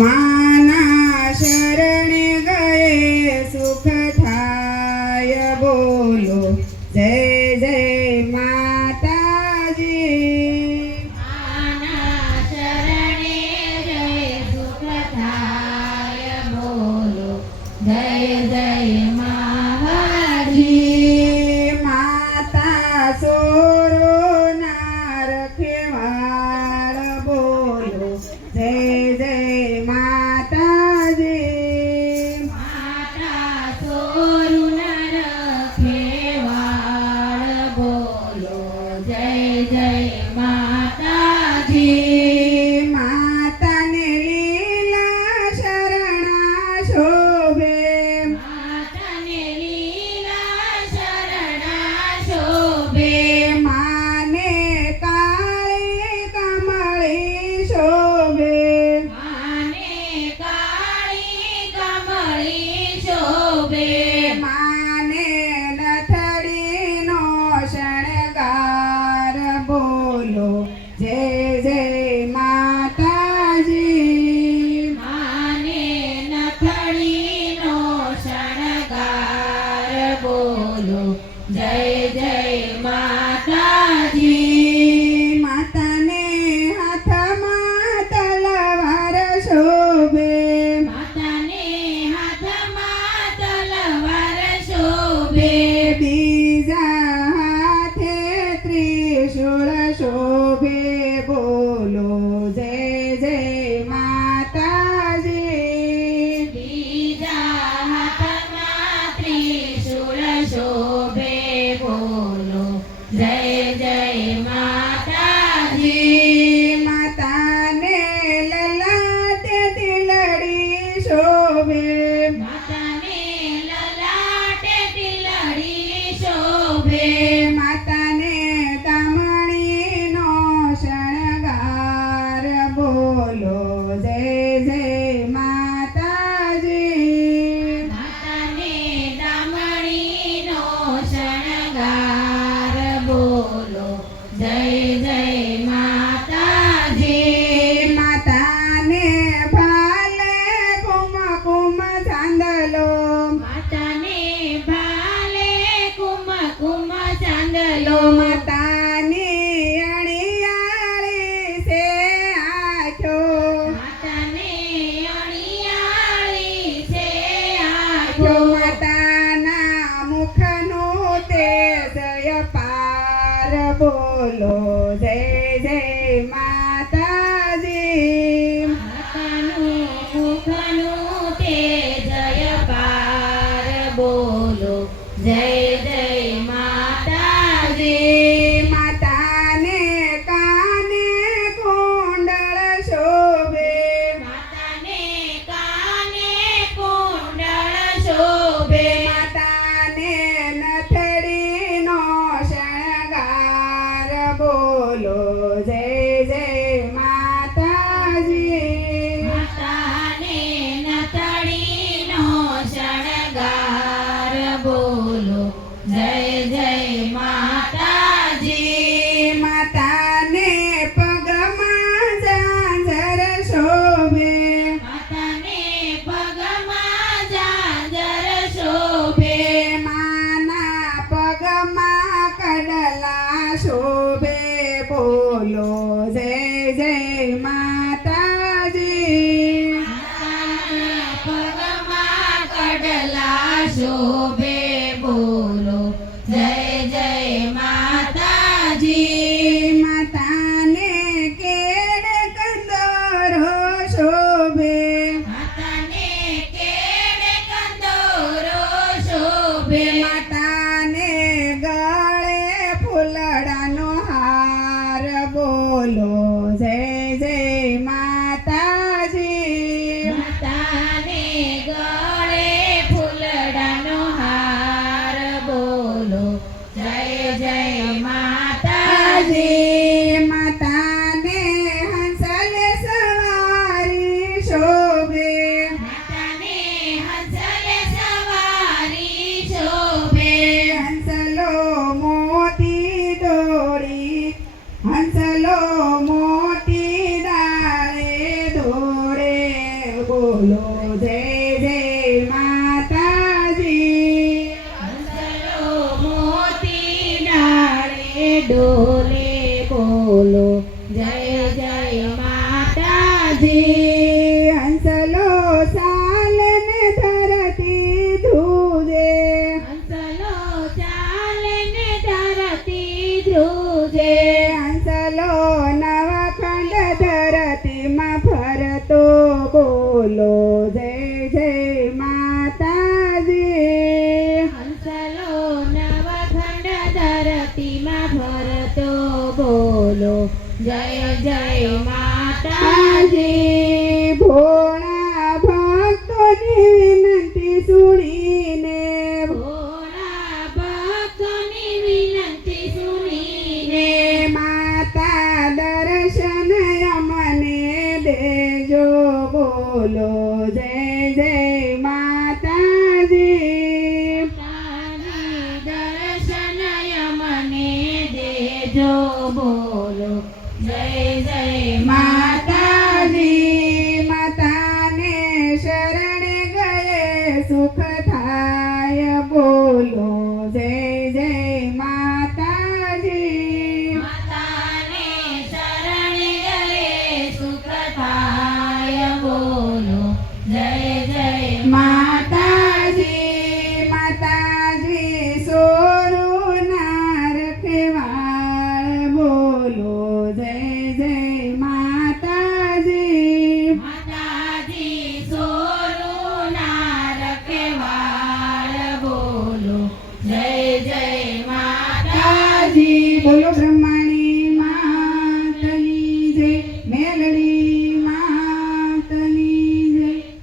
માના શરણે ગયે સુખ થાય બોલો જય જય માતાજી. માના શરણે જય સુખ થાય બોલો જય જય મહાજી. માતા સોરો ના રખેવાળ બોલો જય જય માતાજી. માતા સોરુના રખેવાળ બોલો જય જય માતાજી. માતાને લીલા શરણા શોભે માતાને લીલા શરણા શોભે. માને કાળી કમળી શોભે માને કાળી કમળી શોભે. માને નથડીનો શણગાર બોલો જય જય માતાજી. માને નથડીનો શણગાર બોલો જય જય માતાજી. માતાને હાથમાં તલવાર શોભે માતાને હાથમાં તલવાર શોભે. બીજા હાથે ત્રિશૂળ શોભે બોલો જય જય માતાજી. બીજા હાથમાં ત્રિશૂળ શોભે બોલો જય જય માતાજી. માતાને લલાટે તિલડી શોભે માતાને લલાટે તિલડી શોભે. માતાને દામણીનો શણગાર બોલો જય જય માતાજી. માતાને દામણીનો શણગાર બોલો જય જય માતાજી. માતાને ભાલે કુમકુમ ચાંદલો માતાને ભાલે કુમકુમ ચાંદલો. માતાની અણિયાળી છે આંખો માતાને અણિયાળી છે જો આંખો. માતાના મુખનું તેજ પાર બોલો જય જય માતાજી. માતાનું મુખનું તેજય પાર બોલો જય જય માતાજી. માતાને કાને કુંડળ શોભે માતાને કાને કુંડળ શોભે. માતાને નથડીનો શણગાર બોલો જય જય માતાજી. માતાને નથડીનો શણગાર બોલો જય જય માતાજી. માતાને પગમાં ઝાંઝર શોભે માતાને પગમાં ઝાંઝર શોભે. માના પગમાં કડલા શોભે બોલો જય જય માતાજી. માતાના પગમાં કડલા શોભે બોલો જય જય માતાજી. માતાને કેડ કંદોરો શોભે માતાને કેડ કંદોરો શોભે. માતાને ગળે ફૂલડાનો હાર બોલો જય જય માતાજી. માતાને ગળે ફૂલડાનો હાર બોલો જય જય માતાજી. માતાને હંસલ સવારી શોભે માતાને હંસલ સવારી શોભે. હંસલો મોતી દોડી હંસલો મોતી ડાળે દોડે જય જય માતાજી. માતાજી ભોળા ભક્તોની વિનંતી સુણીને ભોળા ભક્તોની વિનંતી સુણીને માતા દર્શન અમને દેજો બોલો જય જય માતાજી. તારી દર્શન મને દેજો બોલો જય જય માતાજી માતાને શરણે ગયે સુખ થાય બોલો